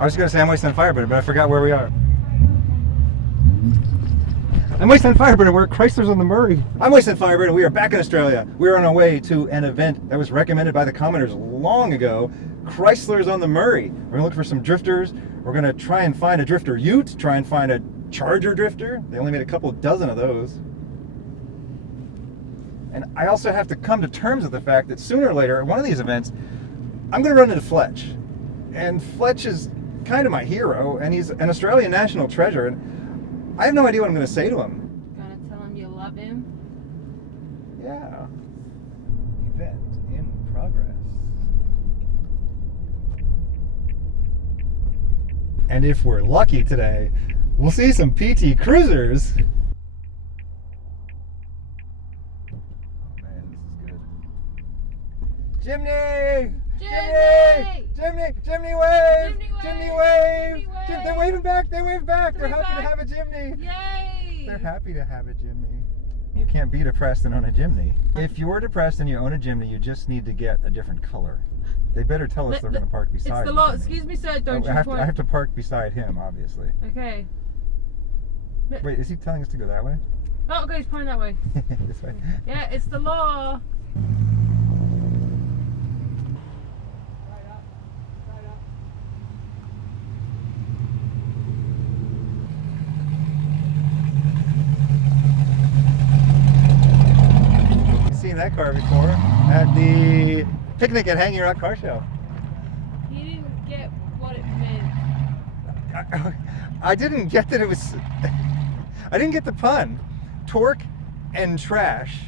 I was going to say I'm Wasteland Firebird, but I forgot where we are. I'm Wasteland Firebird and we're at Chryslers on the Murray. I'm Wasteland Firebird and we are back in Australia. We're on our way to an event that was recommended by the commenters long ago, Chryslers on the Murray. We're going to look for some drifters. We're going to try and find a drifter ute, try and find a charger drifter. They only made a couple dozen of those. And I also have to come to terms with the fact that sooner or later at one of these events, I'm going to run into Fletch. And Fletch is kind of my hero, and he's an Australian national treasure. And I have no idea what I'm going to say to him. Gonna tell him you love him? Yeah. Event in progress. And if we're lucky today, we'll see some PT Cruisers. Oh man, this is good. Jimny! Jimny! Jimny! Jimny wave! Jimny wave! They're waving back! They wave back! They're happy to have a Jimny! Yay! They're happy to have a Jimny. You can't be depressed and own a Jimny. If you're depressed and you own a Jimny, you just need to get a different color. They better tell us they're going to park beside It's the law. Excuse me, sir. Don't you I have to park beside him, obviously. Okay. Wait, is he telling us to go that way? Oh, okay, he's pointing that way. This way? Yeah, it's the law. Seen that car before at the picnic at Hanging Rock Car Show. You didn't get what it meant. I didn't get that it was. I didn't get the pun. Torque and trash.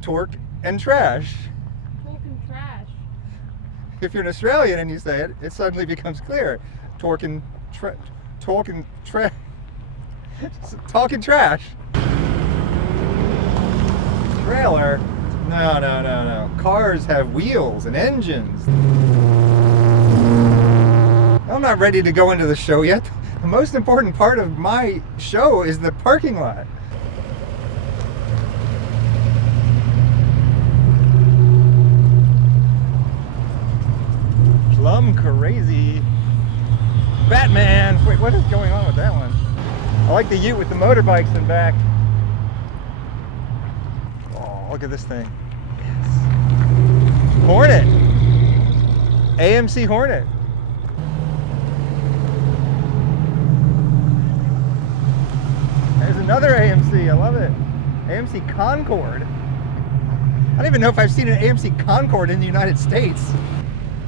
Torque and trash. Talk and trash. If you're an Australian and you say it, it suddenly becomes clear. Torque and trash. Talking trash. Trailer? No. Cars have wheels and engines. I'm not ready to go into the show yet. The most important part of my show is the parking lot. Plum crazy. Batman. Wait, what is going on with that one? I like the ute with the motorbikes in back. Look at this thing. Yes. Hornet. AMC Hornet. There's another AMC. I love it. AMC Concorde. I don't even know if I've seen an AMC Concorde in the United States.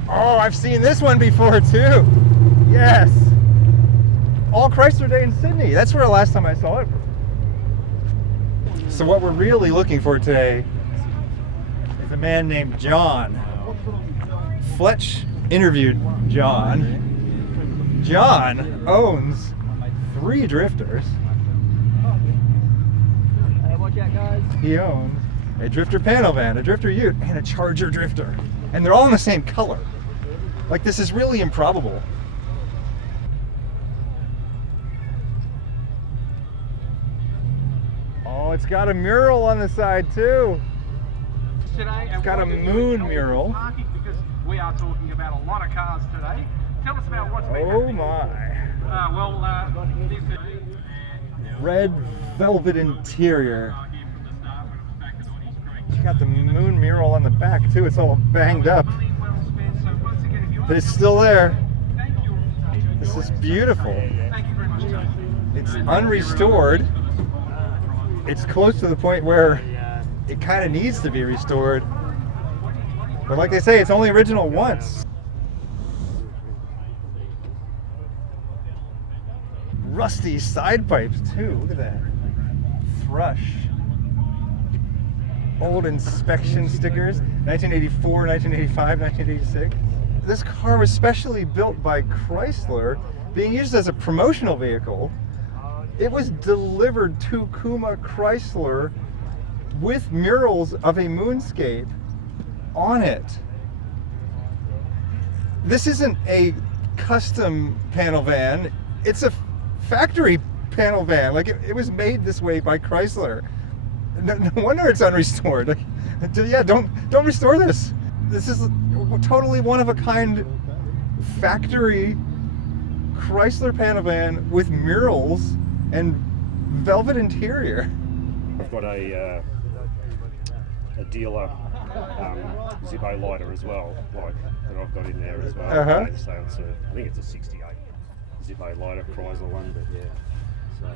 Oh, I've seen this one before too. Yes. All Chrysler Day in Sydney. That's where the last time I saw it. So what we're really looking for today is a man named John. Fletch interviewed John. John owns 3 drifters. Watch out, guys. He owns a drifter panel van, a drifter ute, and a charger drifter. And they're all in the same color. Like, this is really improbable. Oh, it's got a mural on the side too. Today, it's got a moon mural. Because we are talking about a lot of cars today. Tell us about what's been happening. Oh my. Red velvet interior. It's got the moon mural on the back too. It's all banged up, but it's still there. This is beautiful. It's unrestored. It's close to the point where it kind of needs to be restored. But like they say, it's only original once. Rusty side pipes too, look at that. Thrush. Old inspection stickers, 1984, 1985, 1986. This car was specially built by Chrysler, being used as a promotional vehicle. It was delivered to Kuma Chrysler with murals of a moonscape on it. This isn't a custom panel van, it's a factory panel van. Like, it was made this way by Chrysler. No wonder it's unrestored. Like, yeah, don't restore this. This is totally one of a kind factory Chrysler panel van with murals and velvet interior. I've got a dealer Zippo lighter as well, like that I've got in there as well. Uh-huh. So it's I think it's a 68 Zippo lighter, Chrysler one, but yeah. So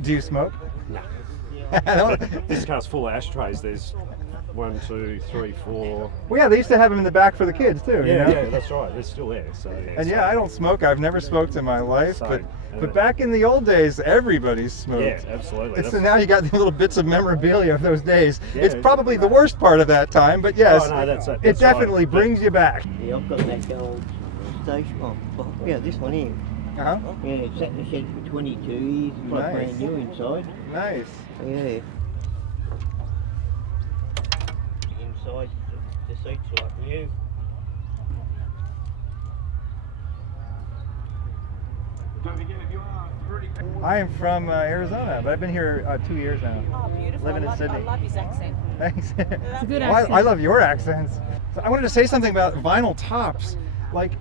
Do you smoke? no. This car's full of ashtrays. There's 1, 2, 3, 4. Well, yeah, they used to have them in the back for the kids too. Yeah, you know? yeah, that's right. They're still there. So And yeah, I don't smoke. I've never smoked in my life, Same. but back in the old days, everybody smoked. Yeah, absolutely. So now you got the little bits of memorabilia of those days. Yeah. It's probably the worst part of that time, but yes, Oh, no, that's it. it That's definitely right. brings you back. Yeah, I've got that old station. Oh, yeah, this one here. Uh-huh. Yeah, it's sat in the shed for 22 years. It's like Nice. brand new inside. Nice. Yeah. Inside, the seats are like new. Don't forget, if you are pretty... I am from Arizona, but I've been here 2 years now. Oh, beautiful. Living in I Sydney. love his accent. Thanks. It's a good Well, accent. I love your accents. So I wanted to say something about vinyl tops. Like,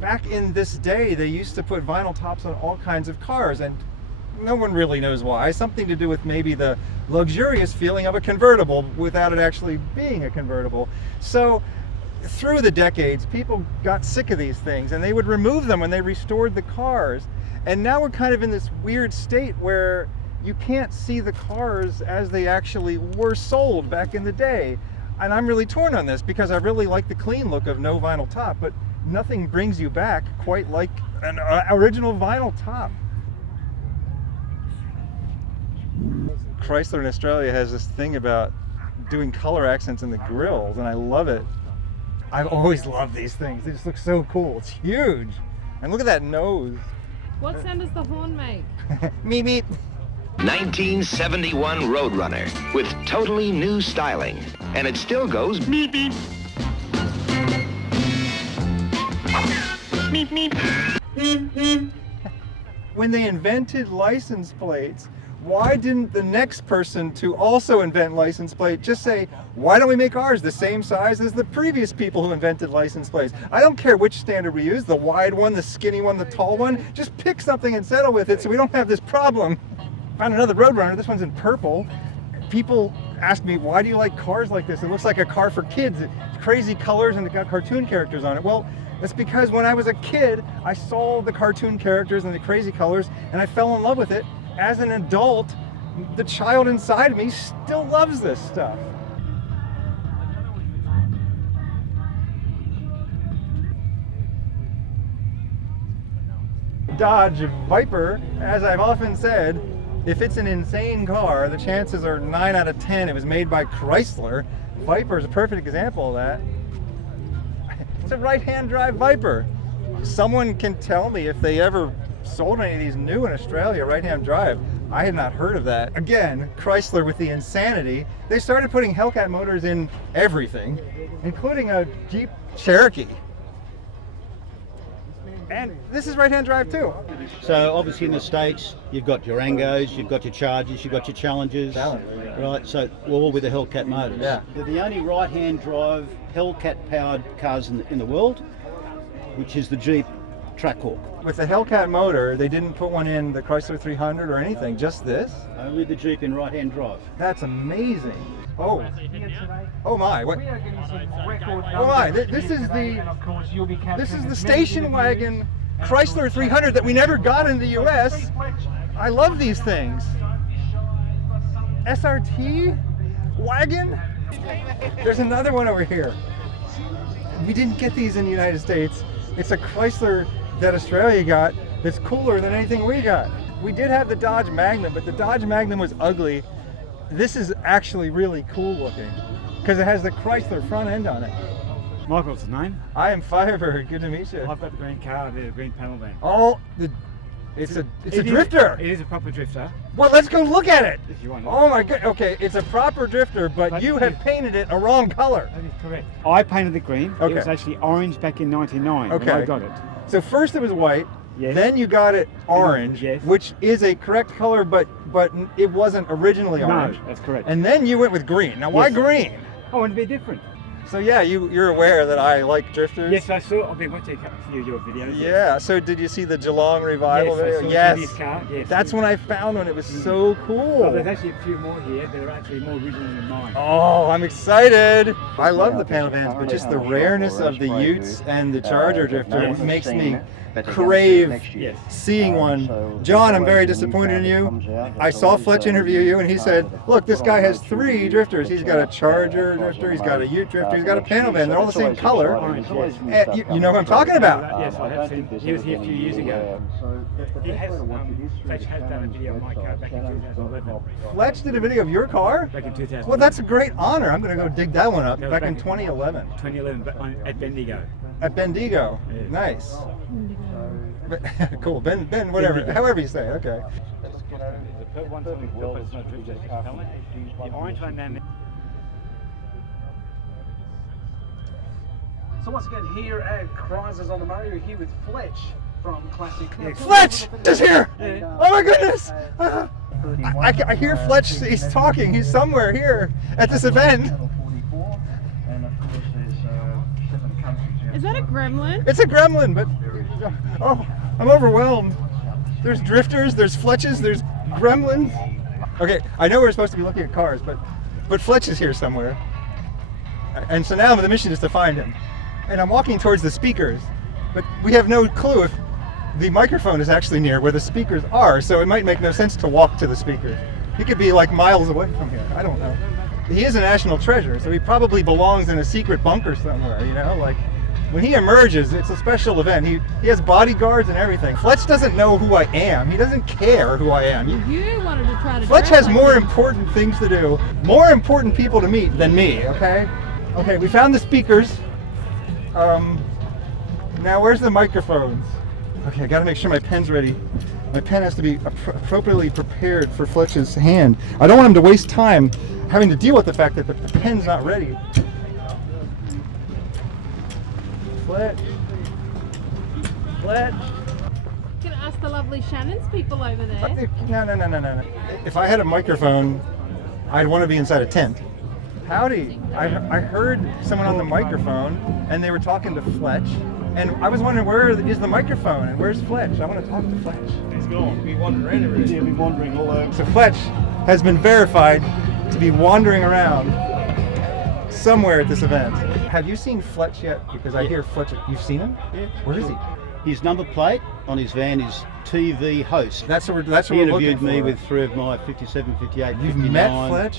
back in this day, they used to put vinyl tops on all kinds of cars, and no one really knows why. Something to do with maybe the luxurious feeling of a convertible without it actually being a convertible. So through the decades, people got sick of these things, and they would remove them when they restored the cars. And now we're kind of in this weird state where you can't see the cars as they actually were sold back in the day. And I'm really torn on this because I really like the clean look of no vinyl top, but nothing brings you back quite like an original vinyl top. Chrysler in Australia has this thing about doing color accents in the grills, and I love it. I've always loved these things. They just look so cool. It's huge. And look at that nose. What sound does the horn make? Meep meep. 1971 Roadrunner with totally new styling. And it still goes beep beep. Beep beep. When they invented license plates, why didn't the next person to also invent license plate just say, why don't we make ours the same size as the previous people who invented license plates? I don't care which standard we use, the wide one, the skinny one, the tall one. Just pick something and settle with it so we don't have this problem. Found another Roadrunner. This one's in purple. People ask me, why do you like cars like this? It looks like a car for kids. It's crazy colors and it's got cartoon characters on it. Well, that's because when I was a kid, I saw the cartoon characters and the crazy colors, and I fell in love with it. As an adult, the child inside me still loves this stuff. Dodge Viper, as I've often said, if it's an insane car, the chances are 9 out of 10 it was made by Chrysler. Viper is a perfect example of that. It's a right-hand drive Viper. Someone can tell me if they ever sold any of these new in Australia, right-hand drive. I had not heard of that. Again, Chrysler with the insanity. They started putting Hellcat motors in everything, including a Jeep Cherokee. And this is right-hand drive too. So obviously in the States, you've got your Angos, you've got your Chargers, you've got your Challengers, right? So all with the Hellcat motors. Yeah. They're the only right-hand drive Hellcat-powered cars in the world, which is the Jeep Trackhawk. With the Hellcat motor, they didn't put one in the Chrysler 300 or anything, just this? Only the Jeep in right-hand drive. That's amazing. Oh, oh my, what? We are getting some record Oh my, numbers this is today, and of course you'll be this capturing is the as many station interviews wagon as Chrysler you'll 300 that we never got in the US. Fletch. I love these things. SRT wagon? There's another one over here. We didn't get these in the United States. It's a Chrysler that Australia got that's cooler than anything we got. We did have the Dodge Magnum, but the Dodge Magnum was ugly. This is actually really cool looking because it has the Chrysler front end on it. Michael's the name. I am Firebird. Good to meet you. I've got the green car, the green panel van. Oh, it's a drifter. It is a proper drifter, Well, let's go look at it. if you want. Oh my god. Okay, it's a proper drifter, but you have painted it a wrong color. That is correct. I painted the green. Okay. It was actually orange back in '99 when Okay. I got it. So first it was white, Yes. then you got it orange, Yes. which is a correct color, but it wasn't originally orange. No, that's correct. And then you went with green. Now why Yes. green? I want to be different. So yeah, you're aware that I like drifters? Yes, I saw. I've been watching a few of your videos. Yeah, so did you see the Geelong revival Yes, I video? saw Jimmy's car, yes. That's when I found one. It was so cool. Well, there's actually a few more here that are actually more original than mine. Oh, I'm excited. I love the panel vans, but just the rareness of the Utes and the Charger drifter makes me crave seeing one. John, I'm very disappointed in you. I saw Fletch interview you and he said, look, this guy has 3 drifters. He's got a Charger drifter, he's got a Ute drifter, he's got a panel van. They're all the same color. And you know what I'm talking about. Yes, I have seen. He was here a few years ago. He has, Fletch has done a video of my car back in 2011. Fletch did a video of your car? Back in 2011. Well, that's a great honor. I'm going to go dig that one up. Back in 2011. 2011, but at Bendigo. At Bendigo. Yeah. Nice. Cool. Ben, whatever. However you say. Okay. The one from the world is not drifters. The orange one then. So once again, here at Chryslers on the Murray, we're here with Fletch from Classic. Fletch is here! Oh my goodness! I hear Fletch, he's talking, he's somewhere here at this event. Is that a gremlin? It's a gremlin, but oh, I'm overwhelmed. There's drifters, there's Fletches, there's gremlins. Okay, I know we're supposed to be looking at cars, but Fletch is here somewhere. And so now the mission is to find him. And I'm walking towards the speakers, but we have no clue if the microphone is actually near where the speakers are, so it might make no sense to walk to the speakers. He could be like miles away from here, I don't know. He is a national treasure, so he probably belongs in a secret bunker somewhere, you know? Like, when he emerges, it's a special event. He has bodyguards and everything. Fletch doesn't know who I am. He doesn't care who I am. You wanted to try to Fletch dress has like more him. important things to do, more important people to meet than me, okay? Okay, we found the speakers. Now where's the microphones? Okay, I gotta make sure my pen's ready. My pen has to be appropriately prepared for Fletch's hand. I don't want him to waste time having to deal with the fact that the pen's not ready. Fletch. You can ask the lovely Shannon's people over there. No. If I had a microphone, I'd want to be inside a tent. Howdy. I heard someone on the microphone, and they were talking to Fletch, and I was wondering, where is the microphone, and where's Fletch? I want to talk to Fletch. He's gone. Be wandering everywhere. He'll be wandering all over. So Fletch has been verified to be wandering around somewhere at this event. Have you seen Fletch yet? Because I hear Fletch. You've seen him? Yeah. Where is he? His number plate on his van is TV host. That's what He we're looking interviewed me for. with 3 of my 57, 58, You've 59. met Fletch?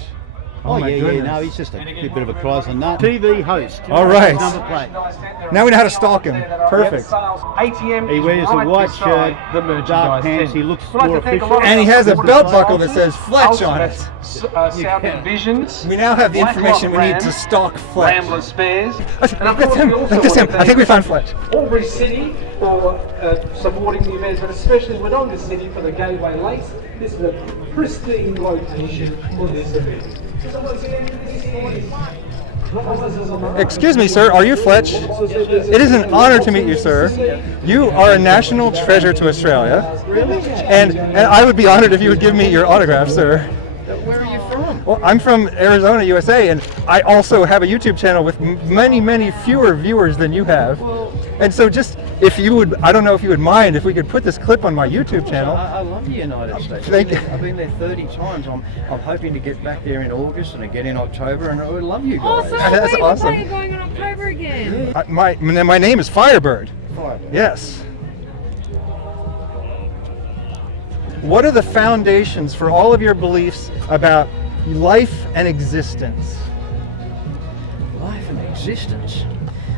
Oh, my yeah, goodness. no, he's just a bit of a Chrysler nut. TV host. All right. Number plate. Now we know how to stalk him. Perfect. ATM He wears a white shirt, dark pants, he looks more official. And he has a belt buckle that says Fletch on it. Sound and Visions. We now have the information we need to stalk Fletch. Rambler Spares. And of course, that's him. I think we found Fletch. Albury City for supporting the event, but especially Wodonga City for the Gateway Lakes. This is a pristine location for this event. So once again, Excuse me, sir. Are you Fletch? It is an honor to meet you, sir. You are a national treasure to Australia. Really? And I would be honored if you would give me your autograph, sir. Where are you from? Well, I'm from Arizona, USA, and I also have a YouTube channel with many fewer viewers than you have. And so just, if you would, I don't know if you would mind if we could put this clip on my YouTube channel. I love the United States. Thank you. I've been there 30 times. I'm hoping to get back there in August and again in October, and I would love you guys. Also, That's wait, awesome. why are you going in October again? My name is Firebird. Firebird. Yes. What are the foundations for all of your beliefs about life and existence? Life and existence.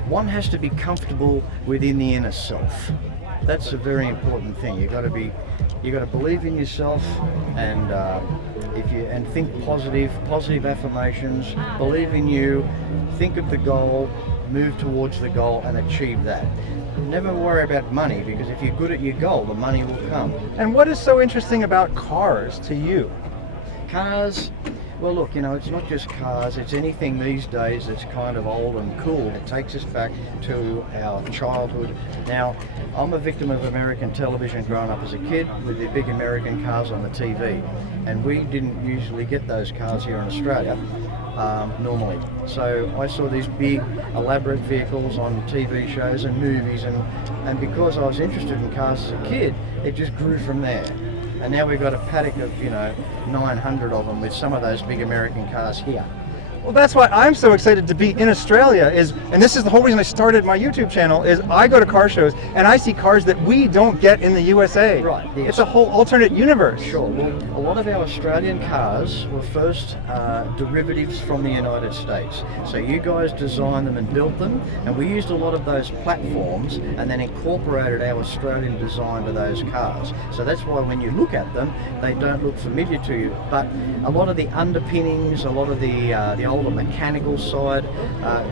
One has to be comfortable within the inner self. That's a very important thing. You got to believe in yourself, and think positive affirmations. Believe in you. Think of the goal. Move towards the goal and achieve that. Never worry about money, because if you're good at your goal, the money will come. And what is so interesting about cars to you? Cars, well look, it's not just cars, it's anything these days that's kind of old and cool. It takes us back to our childhood. Now, I'm a victim of American television growing up as a kid with the big American cars on the TV, and we didn't usually get those cars here in Australia. normally. So I saw these big, elaborate vehicles on TV shows and movies, and because I was interested in cars as a kid, it just grew from there. And now we've got a paddock of, 900 of them with some of those big American cars here. Well, that's why I'm so excited to be in Australia, and this is the whole reason I started my YouTube channel, is I go to car shows and I see cars that we don't get in the USA. Right. Yes. It's a whole alternate universe. Sure. Well, a lot of our Australian cars were first derivatives from the United States. So you guys designed them and built them, and we used a lot of those platforms and then incorporated our Australian design to those cars. So that's why when you look at them, they don't look familiar to you. But a lot of the underpinnings, a lot of the older mechanical side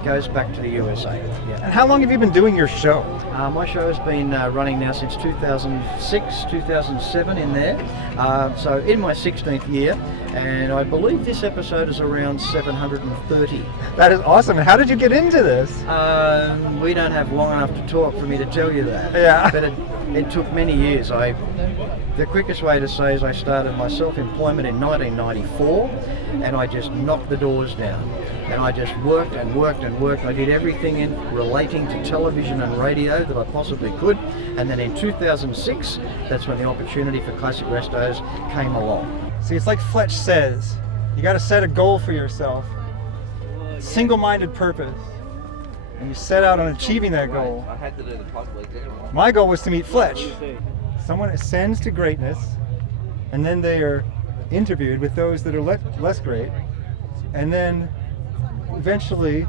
goes back to the USA. Yeah. And how long have you been doing your show? My show has been running now since 2006, 2007 in there. So in my 16th year, and I believe this episode is around 730. That is awesome. How did you get into this? We don't have long enough to talk for me to tell you that. Yeah. But it took many years. The quickest way to say is I started my self-employment in 1994, and I just knocked the doors down. And I just worked and worked and worked. I did everything in relating to television and radio that I possibly could. And then in 2006, that's when the opportunity for Classic Restos came along. See, it's like Fletch says, you got to set a goal for yourself, single-minded purpose, and you set out on achieving that goal. My goal was to meet Fletch. Someone ascends to greatness, and then they are interviewed with those that are less great, and then eventually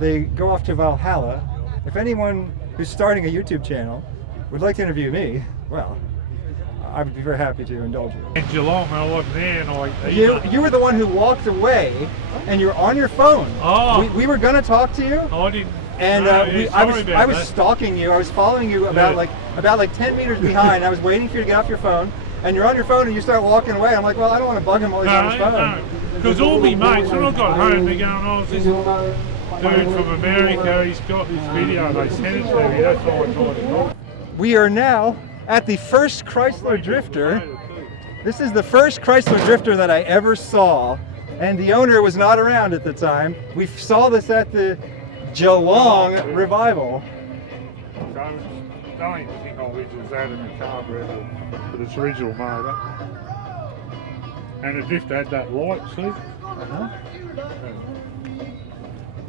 they go off to Valhalla. If anyone who's starting a YouTube channel would like to interview me, well, I would be very happy to indulge you. In Geelong, I wasn't there, and You were the one who walked away, and you're on your phone. Oh. We were going to talk to you. I didn't. And No, yeah, I was that. stalking you. I was following you about like 10 meters behind. I was waiting for you to get off your phone, and you're on your phone and you start walking away. I'm like, well, I don't want to bug him while he's on his phone. No, because all my mates, when I got home, they're going, oh, this dude from America, he's got this video, they sent it to me, that's all I tried to do. We are now at the first Chrysler Drifter. This is the first Chrysler Drifter that I ever saw, and the owner was not around at the time. We saw this at the Geelong Revival. Don't even think I'll was that in the carburetor with its original motor. And the drifter had that light, see?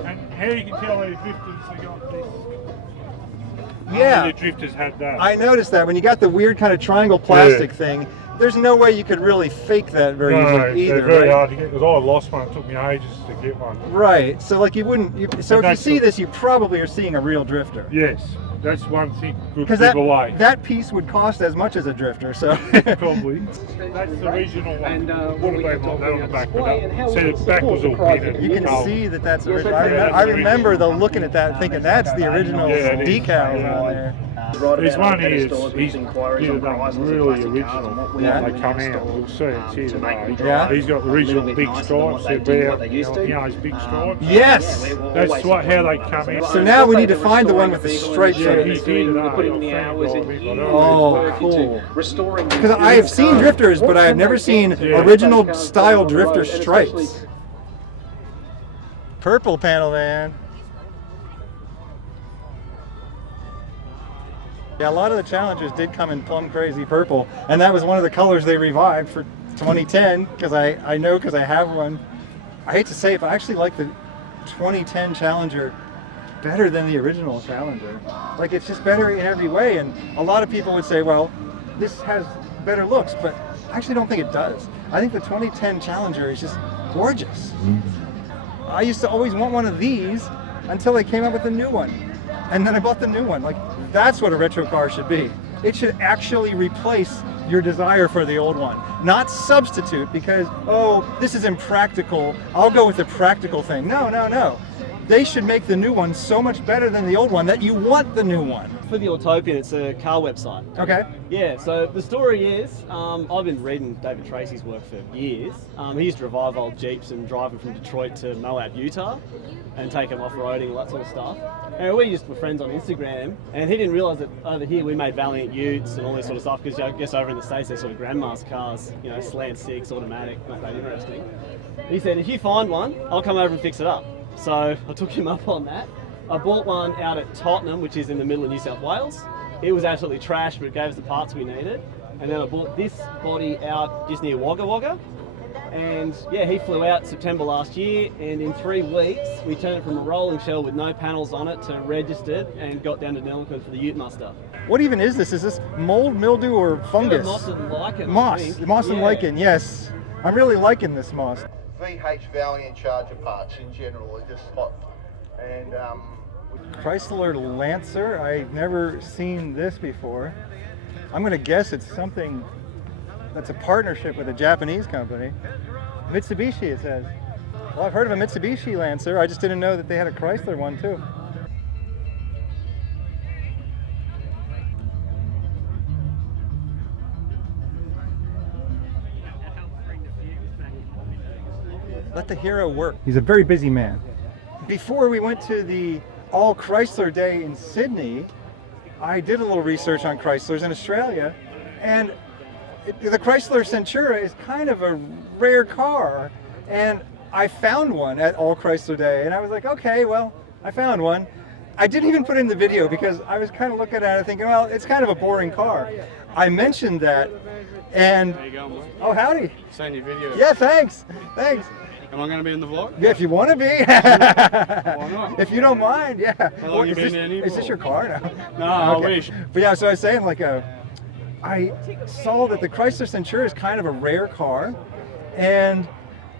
And how you can tell these drifters they got this? Yeah. The drifters had that. I noticed that when you got the weird kind of triangle plastic thing, there's no way you could really fake that very easily either. They're very right? hard to get, because I lost one, it took me ages to get one. Right, so like you wouldn't, so if you that's see this, you probably are seeing a real drifter. Yes, that's one thing, good Because giveaway. that piece would cost as much as a drifter, so. Probably. That's the original one. And Would have been like that on the back, but see the back was all pitted. You can see that that's original. I remember though looking at that thinking that's the original decals on there. There's one here, he's really original. Yeah. They come out, we'll see it's here today. Yeah. He's got the original big stripes, they're bare, you know, his big stripes. Yes! That's how they come out. So now we need to find the one with the stripes on Yeah, it. he's here today. Oh, cool. Because I have seen drifters, but I have never seen original style drifter stripes. Purple panel van. Yeah, a lot of the Challengers did come in plum crazy purple, and that was one of the colors they revived for 2010, because I know because I have one. I hate to say it, but I actually like the 2010 Challenger better than the original Challenger. Like, it's just better in every way, and a lot of people would say, well, this has better looks, but I actually don't think it does. I think the 2010 Challenger is just gorgeous. I used to always want one of these until they came out with a new one, and then I bought the new one. Like, that's what a retro car should be. It should actually replace your desire for the old one, not substitute because, oh, this is impractical, I'll go with the practical thing. No, no, no. They should make the new one so much better than the old one that you want the new one. For the Autopian, it's a car website. Okay. Yeah, so the story is, I've been reading David Tracy's work for years. He used to revive old Jeeps and drive them from Detroit to Moab, Utah, and take them off-roading, all that sort of stuff. And we just were friends on Instagram, and he didn't realise that over here we made Valiant Utes and all this sort of stuff, because I guess over in the States they're sort of grandma's cars, you know, slant 6, automatic, not that interesting. He said, if you find one, I'll come over and fix it up. So I took him up on that. I bought one out at Tottenham, which is in the middle of New South Wales. It was absolutely trash, but it gave us the parts we needed. And then I bought this body out just near Wagga Wagga. And yeah, he flew out September last year, and in 3 weeks we turned it from a rolling shell with no panels on it to registered and got down to Nellicoe for the Ute muster. What even is this? Is this mold, mildew, or fungus? Moss and lichen. Moss. Moss and lichen, yes. I'm really liking this moss. VH Valiant Charger parts in general are just hot. And Chrysler Lancer, I've never seen this before. I'm going to guess it's something that's a partnership with a Japanese company. Mitsubishi, it says. Well, I've heard of a Mitsubishi Lancer, I just didn't know that they had a Chrysler one too. Let the hero work. He's a very busy man. Before we went to the All Chrysler Day in Sydney, I did a little research on Chryslers in Australia, and the Chrysler Centura is kind of a rare car, and I found one at All Chrysler Day, and I was like, okay, well, I found one. I didn't even put in the video because I was kind of looking at it thinking, well, it's kind of a boring car. I mentioned that, and How you going, boy? oh, howdy. Seen your video. Yeah, thanks. Thanks. Am I going to be in the vlog? Yeah, if you want to be. Why not? If you don't mind, yeah. How long you been in here Is this for? your car now? No, I Okay. wish. But yeah, so I was saying, like, I saw that the Chrysler Centura is kind of a rare car, and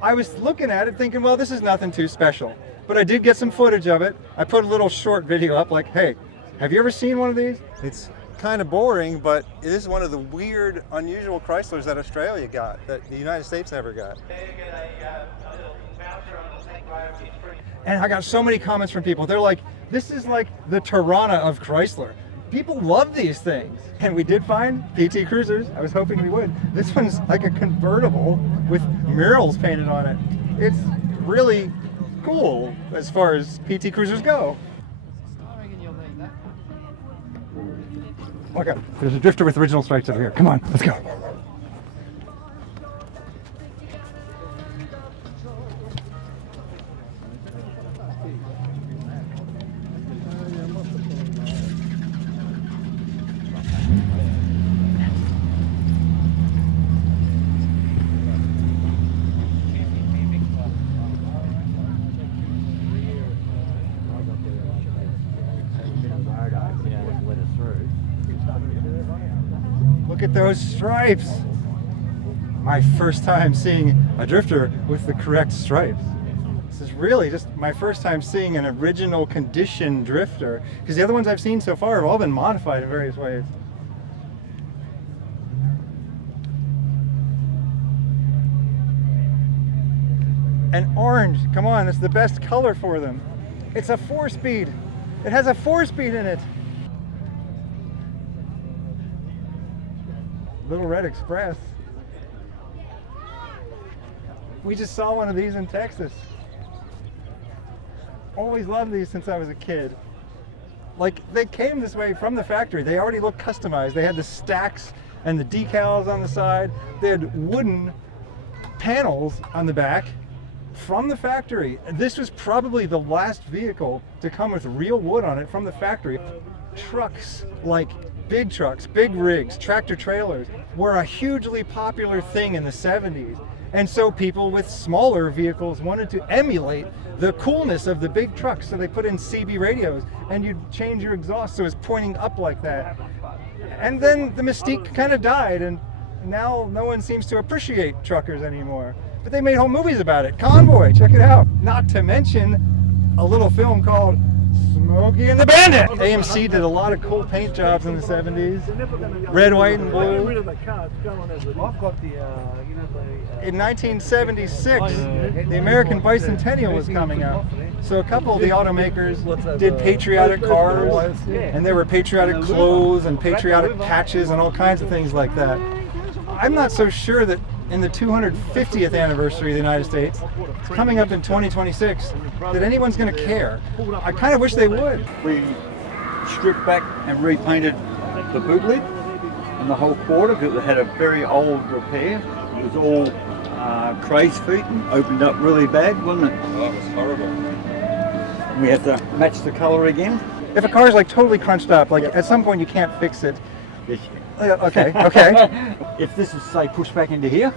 I was looking at it thinking, well, this is nothing too special. But I did get some footage of it. I put a little short video up like, hey, have you ever seen one of these? It's kind of boring, but it is one of the weird, unusual Chryslers that Australia got, that the United States never got. And I got so many comments from people. They're like, this is like the Tirana of Chrysler. People love these things. And we did find PT Cruisers. I was hoping we would. This one's like a convertible with murals painted on it. It's really cool as far as PT Cruisers go. Okay, there's a drifter with original stripes over here. Come on, let's go. Look at those stripes. My first time seeing a drifter with the correct stripes. This is really just my first time seeing an original condition drifter, because the other ones I've seen so far have all been modified in various ways. And orange, come on, it's the best color for them. It's a 4-speed. It has a 4-speed in it. Little Red Express. We just saw one of these in Texas. Always loved these since I was a kid. Like, they came this way from the factory. They already looked customized. They had the stacks and the decals on the side. They had wooden panels on the back from the factory. This was probably the last vehicle to come with real wood on it from the factory. Trucks, like big trucks, big rigs, tractor trailers, were a hugely popular thing in the 70s. And so people with smaller vehicles wanted to emulate the coolness of the big trucks. So they put in CB radios, and you'd change your exhaust so it's pointing up like that. And then the mystique kind of died, and now no one seems to appreciate truckers anymore. But they made whole movies about it. Convoy, check it out. Not to mention a little film called Smokey and the Bandit. AMC did a lot of cool paint jobs in the 70s. Red, white, and blue. In 1976, the American Bicentennial was coming out. So a couple of the automakers did patriotic cars, and there were patriotic clothes and patriotic patches and all kinds of things like that. I'm not so sure that in the 250th anniversary of the United States. It's coming up in 2026. That anyone's going to care. I kind of wish they would. We stripped back and repainted the boot lid and the whole quarter because it had a very old repair. It was all cray's feet and opened up really bad, wasn't it? Oh, it was horrible. We had to match the colour again. If a car is like totally crunched up, like at some point you can't fix it. Yes. Okay, okay. If this is, say, pushed back into here,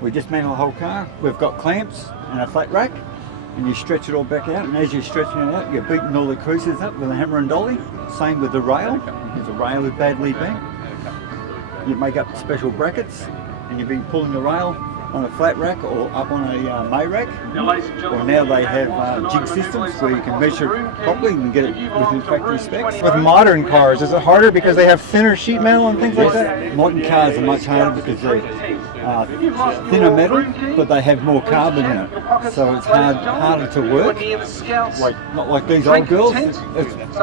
we dismantle the whole car. We've got clamps and a flat rack, and you stretch it all back out, and as you're stretching it out, you're beating all the creases up with a hammer and dolly. Same with the rail. If the rail is badly bent, you make up special brackets, and you'll be pulling the rail on a flat rack or up on a May rack. Well, now they have jig systems where you can measure it properly and get it within factory specs. With modern cars, is it harder because they have thinner sheet metal and things like that? Modern cars are much harder because they're thinner metal, but they have more carbon in it, so it's harder to work. Not like these old girls. It's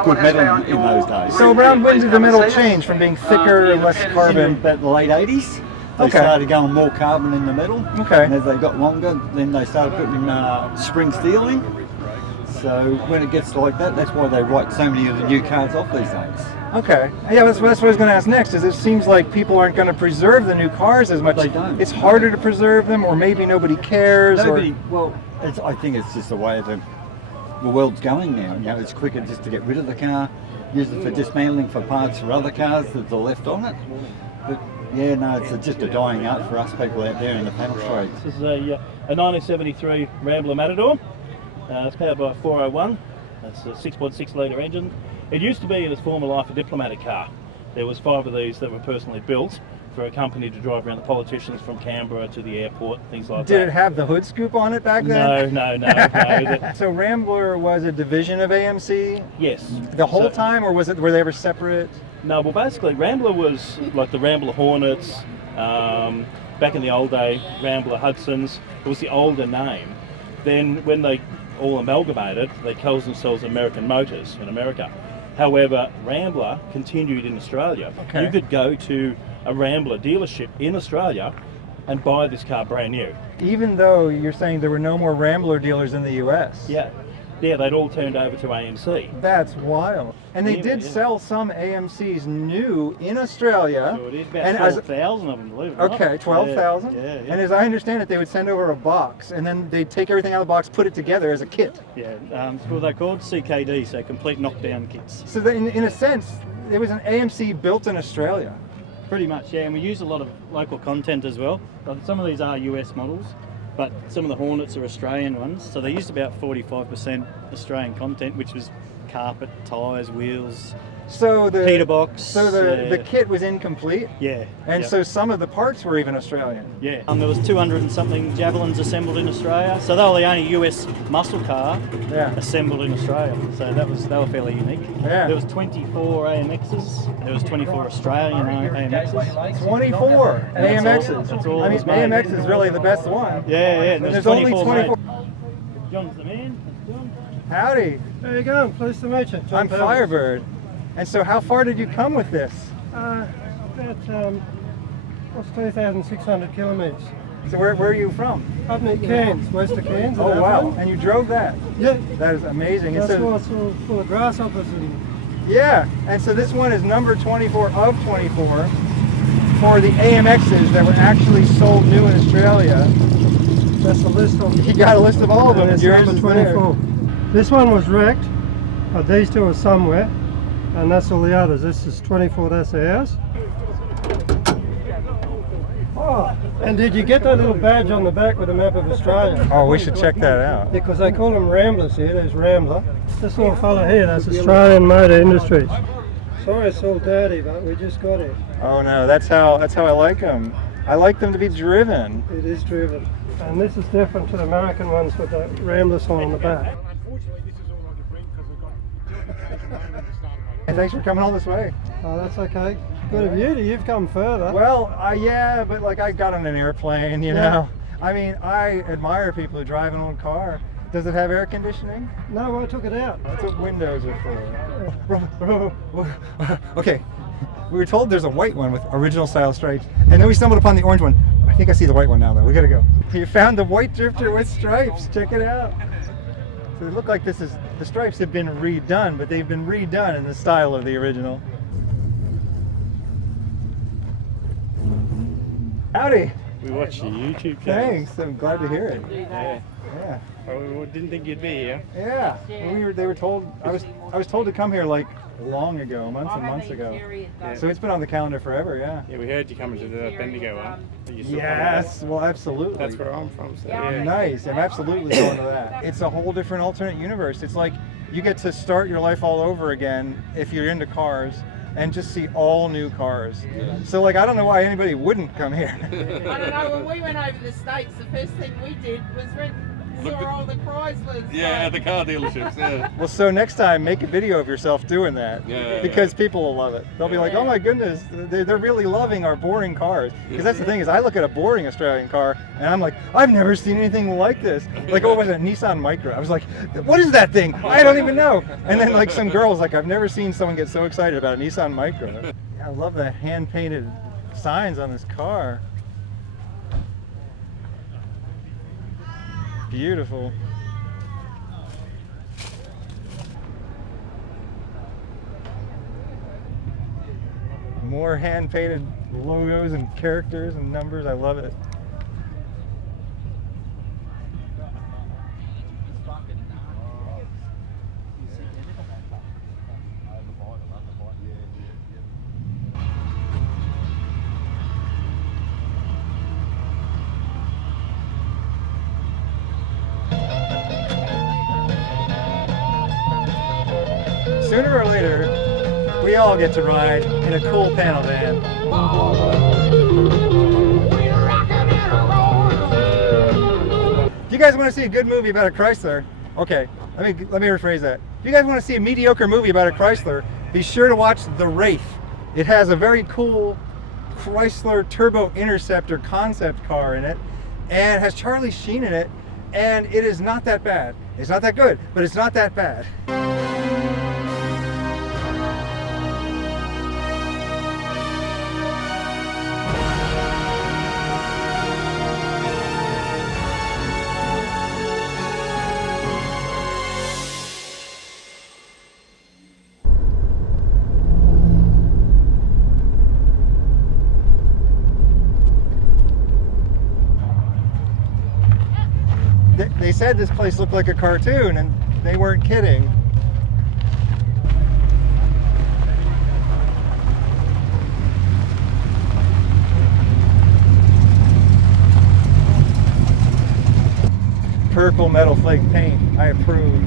good metal in those days. So around when did the metal change from being thicker and less carbon? About the late 80s. They started going more carbon in the metal. Okay. And as they got longer, then they started putting spring steel in. So when it gets like that, that's why they write so many of the new cars off these days. Okay. Yeah, that's what I was going to ask next, is it seems like people aren't going to preserve the new cars as much. They don't. It's harder to preserve them, or maybe nobody cares. Well, I think it's just the way the world's going now. You know, it's quicker just to get rid of the car, use it for dismantling for parts for other cars that are left on it. But yeah, no, it's just a dying art for us people out there in the panel trade. This is a 1973 Rambler Matador. It's powered by a 401. It's a 6.6 litre engine. It used to be in its former life a diplomatic car. There was 5 of these that were personally built for a company to drive around the politicians from Canberra to the airport, things like that. Did it have the hood scoop on it back then? No. So Rambler was a division of AMC? Yes. The whole time, or were they ever separate? No, well basically Rambler was like the Rambler Hornets, back in the old day, Rambler Hudsons. It was the older name. Then when they all amalgamated, they called themselves American Motors in America. However, Rambler continued in Australia. Okay. You could go to a Rambler dealership in Australia and buy this car brand new. Even though you're saying there were no more Rambler dealers in the US? Yeah, they'd all turned over to AMC. That's wild. And they did sell some AMCs new in Australia. So it is about 12,000 of them, believe it or not. Okay, 12,000? Yeah. And as I understand it, they would send over a box, and then they'd take everything out of the box, put it together as a kit. Yeah, it's what they're called, CKD, so complete knockdown kits. So in a sense, it was an AMC built in Australia. Pretty much, yeah, and we use a lot of local content as well. Some of these are US models, but some of the Hornets are Australian ones, so they used about 45% Australian content, which was carpet, tyres, wheels, so the heater box. So the kit was incomplete? Yeah. And so some of the parts were even Australian? Yeah. There was 200 and something Javelins assembled in Australia, so they were the only US muscle car assembled in Australia, so they were fairly unique. Yeah. There was 24 AMXs, there was 24 Australian AMXs. 24 AMXs? That's all. I mean, AMX is really the best one. Yeah, and there's only 24. John's the man. That's John. Howdy. There you go. Pleased to meet you. I'm Firebird. And so how far did you come with this? About 2,600 kilometres. So where are you from? Up near Cairns, west of Cairns. Oh wow, and you drove that? Yeah. That is amazing. That's why it's all full of grasshoppers. Yeah, and so this one is number 24 of 24 for the AMXs that were actually sold new in Australia. That's the list of them. You got a list of all of them. That's number 24. This one was wrecked, but these two are somewhere, and that's all the others. This is 24, that's ours. Oh, and did you get that little badge on the back with a map of Australia? Oh, we should check that out. Because they call them Ramblers here, there's Rambler. This little fella here, that's Australian Motor Industries. Sorry it's all dirty, but we just got it. Oh no, that's how I like them. I like them to be driven. It is driven. And this is different to the American ones with the Rambler sign on the back. Hey, thanks for coming all this way. Oh, that's okay. Good of you. You've come further. Well, yeah, but like I got on an airplane, you know. I mean, I admire people who drive an old car. Does it have air conditioning? No, I took it out. That's what windows are for. Okay, we were told there's a white one with original style stripes, and then we stumbled upon the orange one. I think I see the white one now, though. We gotta go. You found the white drifter with stripes. Check it out. So they look like the stripes have been redone, but they've been redone in the style of the original. Howdy. We watched your YouTube channel. Thanks. I'm glad to hear it. Yeah. Yeah. We didn't think you'd be here. Yeah. They were told. I was told to come here like long ago, months and months ago. Yeah. So it's been on the calendar forever. Yeah. Yeah, we heard you coming to the Bendigo one. Are you still Yes. Well, absolutely. That's where I'm from. So yeah. Nice. I'm absolutely going to that. It's a whole different alternate universe. It's like you get to start your life all over again if you're into cars and just see all new cars. So like, I don't know why anybody wouldn't come here. I don't know, when we went over the States, the first thing we did was saw all the Chryslers. Yeah, at the car dealerships, yeah. Well, so next time, make a video of yourself doing that. Yeah. Because people will love it. They'll be like, oh my goodness, they're really loving our boring cars. Because that's the thing is, I look at a boring Australian car, and I'm like, I've never seen anything like this. Like, what was it, a Nissan Micra? I was like, what is that thing? I don't even know. And then like some girl was like, I've never seen someone get so excited about a Nissan Micra. I love the hand-painted signs on this car. Beautiful. More hand-painted logos and characters and numbers. I love it. Sooner or later, we all get to ride in a cool panel van. Do you guys want to see a good movie about a Chrysler? Okay, let me rephrase that. If you guys want to see a mediocre movie about a Chrysler, be sure to watch The Wraith. It has a very cool Chrysler Turbo Interceptor concept car in it, and it has Charlie Sheen in it, and it is not that bad. It's not that good, but it's not that bad. They said this place looked like a cartoon, and they weren't kidding. Purple metal flake paint, I approve.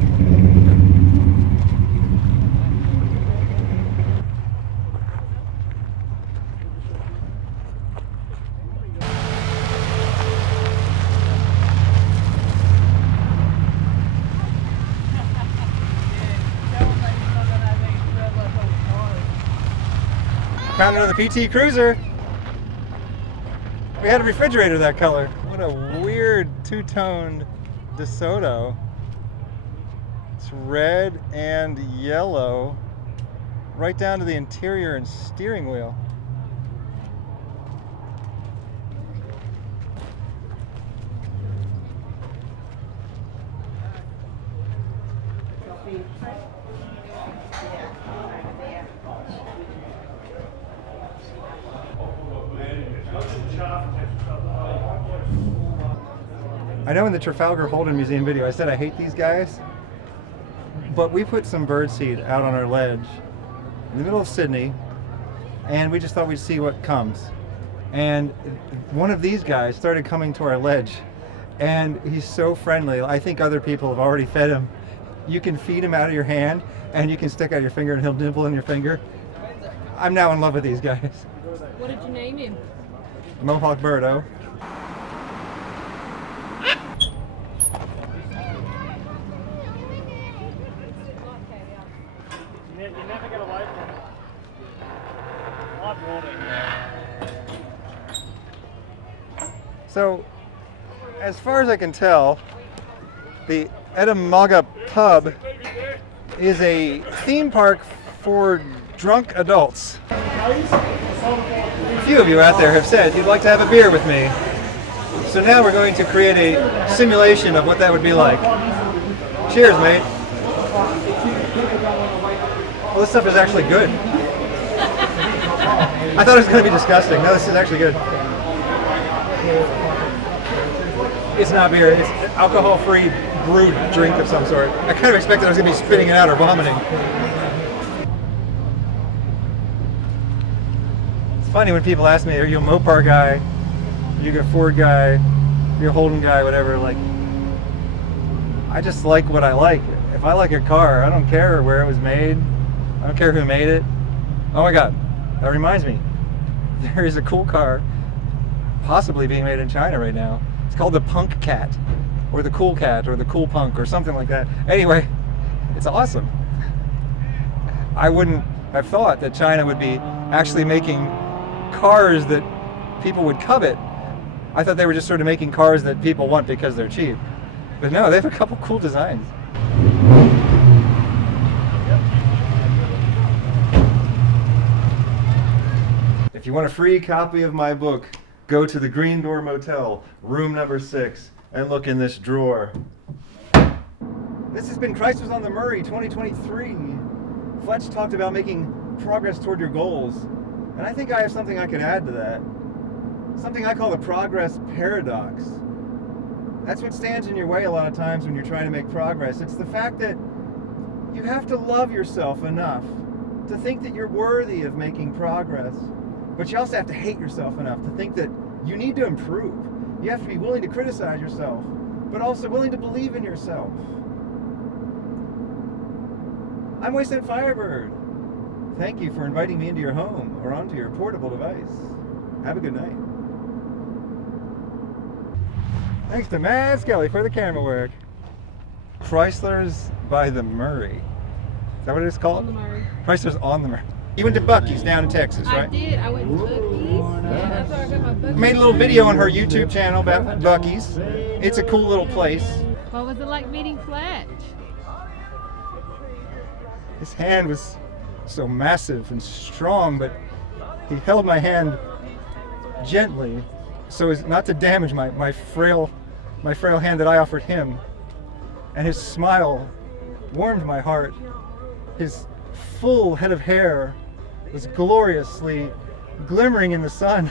Found another PT Cruiser. We had a refrigerator that color. What a weird two-toned DeSoto. It's red and yellow, right down to the interior and steering wheel. I know in the Trafalgar Holden Museum video I said I hate these guys, but we put some birdseed out on our ledge in the middle of Sydney, and we just thought we'd see what comes. And one of these guys started coming to our ledge, and he's so friendly. I think other people have already fed him. You can feed him out of your hand, and you can stick out your finger and he'll nibble in your finger. I'm now in love with these guys. What did you name him? Mohawk Birdo. You never get away from it. Live warning. So, as far as I can tell, the Edamaga Pub is a theme park for drunk adults. A few of you out there have said you'd like to have a beer with me. So now we're going to create a simulation of what that would be like. Cheers, mate. Well, this stuff is actually good. I thought it was going to be disgusting. No, this is actually good. It's not beer. It's alcohol-free brewed drink of some sort. I kind of expected I was going to be spitting it out or vomiting. It's funny when people ask me, are you a Mopar guy? Are you a Ford guy? Are you a Holden guy? Whatever. Like, I just like what I like. If I like a car, I don't care where it was made. I don't care who made it. Oh my God, that reminds me. There is a cool car possibly being made in China right now. It's called the Punk Cat, or the Cool Cat, or the Cool Punk, or something like that. Anyway, it's awesome. I wouldn't have thought that China would be actually making cars that people would covet. I thought they were just sort of making cars that people want because they're cheap. But no, they have a couple cool designs. If you want a free copy of my book, go to the Green Door Motel, room number 6, and look in this drawer. This has been Chryslers on the Murray 2023. Fletch talked about making progress toward your goals, and I think I have something I could add to that. Something I call the progress paradox. That's what stands in your way a lot of times when you're trying to make progress. It's the fact that you have to love yourself enough to think that you're worthy of making progress. But you also have to hate yourself enough to think that you need to improve. You have to be willing to criticize yourself, but also willing to believe in yourself. I'm Wasteland Firebird. Thank you for inviting me into your home or onto your portable device. Have a good night. Thanks to Matt Skelly for the camera work. Chryslers by the Murray. Is that what it's called? On the Murray. Chryslers on the Murray. You went to Buc-ee's down in Texas, right? I did. I went to Buc-ee's. Yeah, that's where I got my Buc-ee's. Made a little video on her YouTube channel about Buc-ee's. It's a cool little place. What was it like meeting Fletch? His hand was so massive and strong, but he held my hand gently so as not to damage my frail hand that I offered him. And his smile warmed my heart. His full head of hair was gloriously glimmering in the sun.